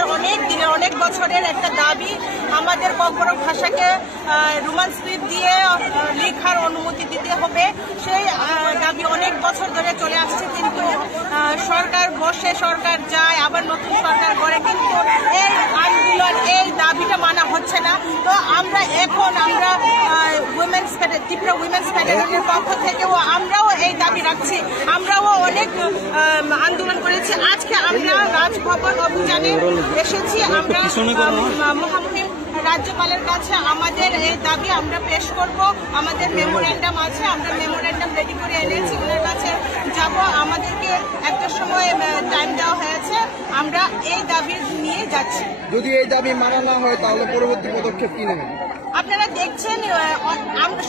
আমাদের অনেক দিনের অনেক বছরের একটা দাবি। আমাদের ককবরক ভাষাকে রোমান স্ক্রিপ্ট দিয়ে লেখার অনুমতি দিতে হবে। সেই দাবি অনেক বছর ধরে চলে আসছে, কিন্তু সরকার বসে, সরকার যায়, আবার নতুন সরকার করে, কিন্তু এই আন্দোলন, এই দাবিটা মানা হচ্ছে না। তো আমরা ত্রিপুরা উইমেন্স ফেডারেশনের পক্ষ থেকেও আমরাও এই দাবি রাখছি। আমরাও অনেক আন্দোলন করেছি। আজকে আমরা রাজভবন অভিযানে এসেছি। আমরা মহামহিম রাজ্যপালের কাছে আমাদের এই দাবি আমরা পেশ করব। আমাদের মেমোরেন্ডাম আছে, আমরা মেমোরেন্ডাম রেডি করে এনেছি, ওনার কাছে যাব। আমাদেরকে একটা সময় টাইম দেওয়া হয়েছে, আমরা এই দাবি নিয়ে যাচ্ছি। যদি এই দাবি মানা না হয় তাহলে পরবর্তী পদক্ষেপ কি নেবেন? আপনারা দেখছেন,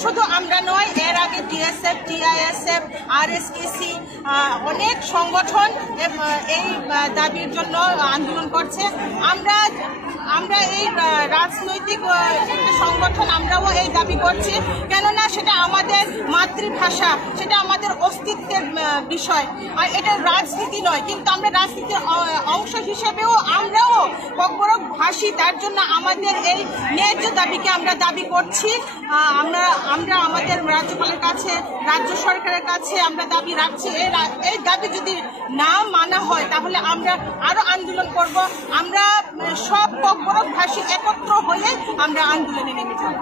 শুধু আমরা নয়, এর আগে টিএসএফ, টিআইএসএফ, আরএসটিসি অনেক সংগঠন এই দাবির জন্য আন্দোলন করছে। আমরা এই রাজনৈতিক সংগঠন আমরাও এই দাবি করছি, কেননা সেটা আমাদের মাতৃভাষা, সেটা আমাদের অস্তিত্বের বিষয়, আর এটা রাজনীতি নয়। কিন্তু আমরা রাজনীতির অংশ হিসেবেও আমরাও ককবরক ভাষী, তার জন্য আমাদের এই ন্যায্য দাবিকে আমরা দাবি করছি। আমরা আমাদের রাজ্যপালের কাছে, রাজ্য সরকারের কাছে আমরা দাবি রাখছি। এই দাবি যদি না মানা হয় তাহলে আমরা আরো আন্দোলন করব। আমরা সব ককবরক ভাষী একত্র হয়ে আমরা আন্দোলনে নেমে যাব।